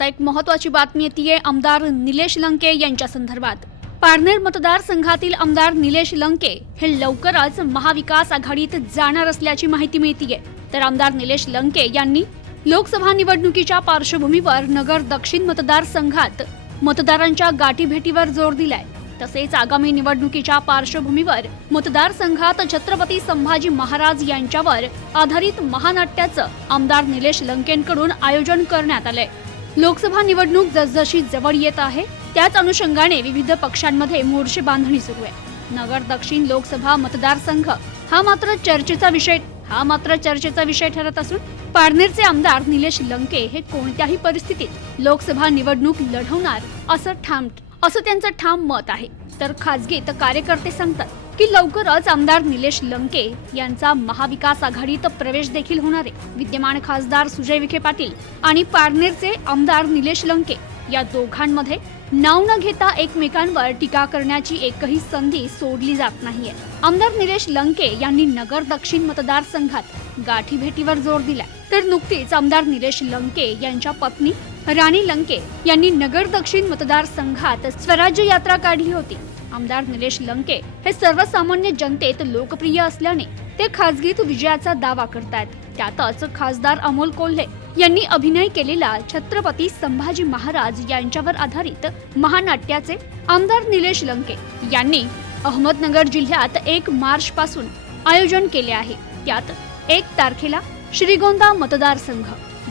आता एक महत्वाची बातमी येते आमदार निलेश लंके यांच्या संदर्भात. पारनेर मतदारसंघातील आमदार निलेश लंके हे लवकरच महाविकास आघाडीत जाणार असल्याची माहिती मिळतीये. तर आमदार निलेश लंके यांनी लोकसभा निवडणुकीच्या पार्श्वभूमीवर नगर दक्षिण मतदारसंघात मतदारांच्या गाठीभेटीवर जोर दिलाय. तसेच आगामी निवडणुकीच्या पार्श्वभूमीवर मतदारसंघात छत्रपती संभाजी महाराज यांच्यावर आधारित महानाट्याचं आमदार निलेश लंकेंकडून आयोजन करण्यात आलंय. लोकसभा निवडणूक जसजशी जवळ येत आहे त्याच अनुषंगाने विविध पक्षांमध्ये मोर्चे बांधणी सुरू आहे. नगर दक्षिण लोकसभा मतदारसंघ हा मात्र चर्चेचा विषय हा मात्र चर्चेचा विषय ठरत असून पारनेरचे आमदार निलेश लंके हे कोणत्याही परिस्थितीत लोकसभा निवडणूक लढवणार असं ठाम असं त्यांचं ठाम मत आहे. तर खासगी तर कार्यकर्ते सांगतात. की लवकरच आमदार निलेश लंके यांचा महाविकास आघाडीत प्रवेश देखील होणार आहे. विद्यमान खासदार सुजय विखे पाटील आणि पारनेरचे आमदार निलेश लंके या दोघांमध्ये नाव न घेता एकमेकांवर टीका करण्याची एकही संधी सोडली जात नाहीये. आमदार निलेश लंके यांनी नगर दक्षिण मतदारसंघात गाठीभेटीवर जोर दिला तर नुकतीच आमदार निलेश लंके यांच्या पत्नी राणी लंके यांनी नगर दक्षिण मतदारसंघात स्वराज्य यात्रा काढली होती. आमदार निलेश लंके हे सर्वसामान्य जनतेत लोकप्रिय असल्याने ते खासगीत विजयाचा दावा करतायत. त्यातच खासदार अमोल कोल्हे यांनी अभिनय केलेला छत्रपती संभाजी महाराज यांच्यावर आधारित महानाट्याचे आमदार निलेश लंके यांनी अहमदनगर जिल्ह्यात एक मार्च पासून आयोजन केले आहे. त्यात एक तारखेला श्रीगोंदा मतदारसंघ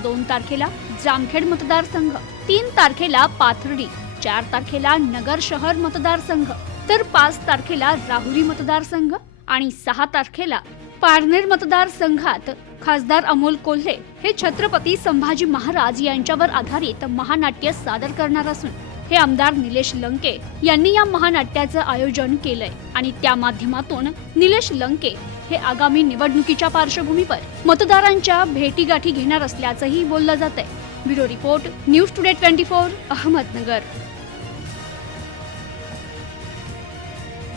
दोन तारखेला जामखेड मतदारसंघ तीन तारखेला पाथर्डी चार तारखेला नगर शहर मतदारसंघ तर पाच तारखेला राहुरी मतदारसंघ आणि सहा तारखेला पारनेर मतदारसंघात खासदार अमोल कोल्हे हे छत्रपती संभाजी महाराज यांच्यावर आधारित महानाट्य सादर करणार असून हे आमदार निलेश लंके यांनी या महानाट्याचं आयोजन केलंय आणि त्या माध्यमातून निलेश लंके हे आगामी निवडणुकीच्या पार्श्वभूमीवर मतदारांच्या भेटीगाठी घेणार असल्याचंही बोललं जात आहे bureau report news today twenty four Ahmednagar.